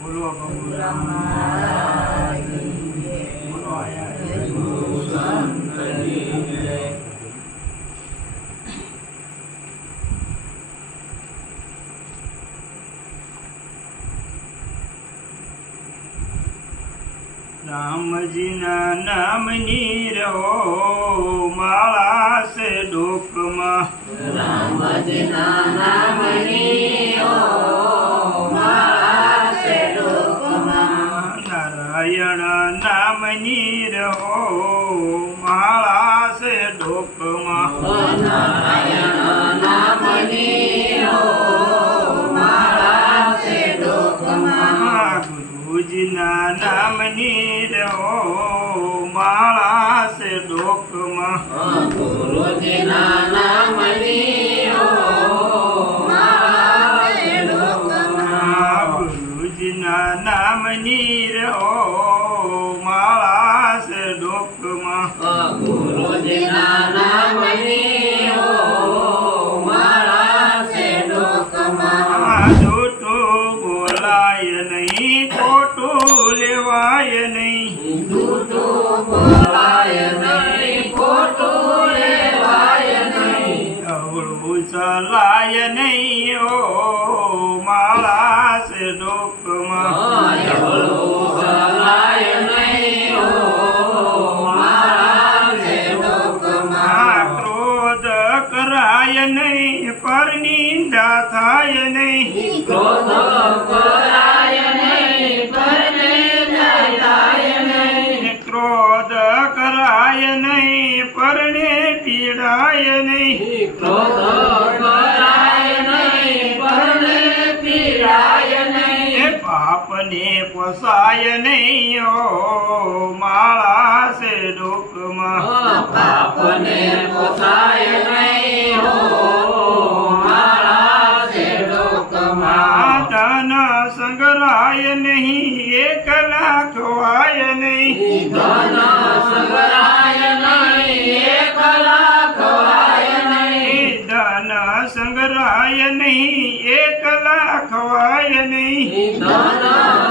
બોલો ભગવાન મહારાજ બોલો આયા ગુરુ સંતની જય। राम जी ना नाम नीरो माला से डोकमा राम जी ना नाम नीरो माला से डोकमा नारायण नाम नीरो माला से डोकमा नारायण नाम नीरो माला से डोकमा गुरुजी ना नाम नीरो माला से डोकमा गुरुजी ना नाम नीरो माला से डोकमा गुरुजी ना नाम नीरो माला से डोकमा गुरुजी ना नाम नीरो माला से डोकमा झूठो बोलाय नहीं खोटो लेवाय नहीं झूठो बोलाय नहीं खोटो लेवाय नहीं अवળું ચલાય નહીં ઓ માળા से ડોકમાં अवळું ચલાય નહીં ઓ माला से डोकमा क्रोध कराय नहीं पर निंदा थाय नहीं क्रोध कराय नहीं पर निंदा थाय नहीं क्रोध कराय नहीं पर ने पीड़ाय नहीं क्रोध कराय नहीं पर ने पीड़ाय नहीं पाप ने पोसाय नहीं ओ माला से डोकमा पाप ने पोसाय नहीं हो माला से डोकमा धन संग्राय नहीं एक लाख वाय नहीं धन संग्राय नहीं एक लाख वाय नहीं धन संग्राय नहीं एक लाख वाय नहीं धन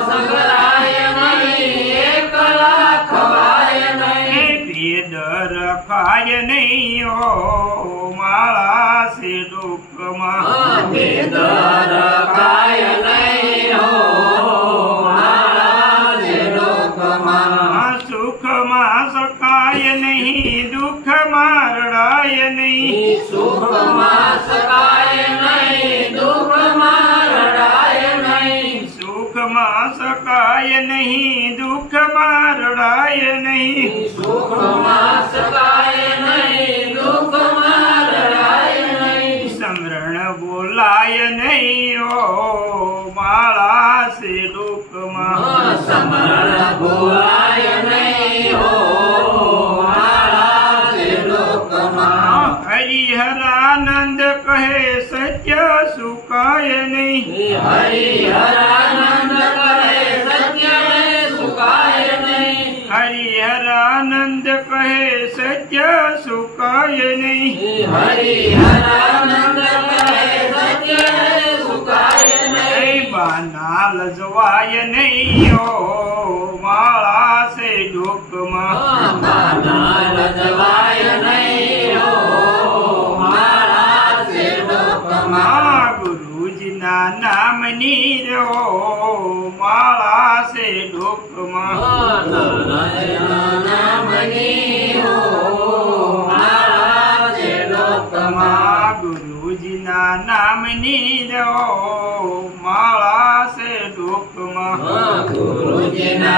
संग्राय नहीं एक लाख वाय नहीं भेद रखाय नहीं ओ माला से डोकमा भेद रखाय नहीं हो माला से डोकमा सुख मा सकाय नहीं दुख मारडाय नहीं सुख मा सकाय नहीं दुख मारडाय नहीं सुख मा सकाय नहीं दुख मारडाय नहीं सुख मा सकाय नहीं दुख मारडाय नहीं समरण बोलाय नहीं ओ माला से डोकमा समरण बोलाय नहीं हो माला से डोकमा हरिहरानंद कहे सत्य सुकाय नहीं हरिहरानंद कहे सत्य सुखाय नहीं हरिहरानंद कहे सत्य सुकाय नहीं हरिहरानंद कहे सत्य सुखाय नहीं बाना लजवाय नहीं ओ माला से डोकमा बाना लजवाय नहीं हो माला से डोकमा गुरुजी ना नाम नीरो माला से डोकमा नाम नीरो माला से डोकमा गुरुजी ना नाम नीरो माला से डोकमा गुरुजी ना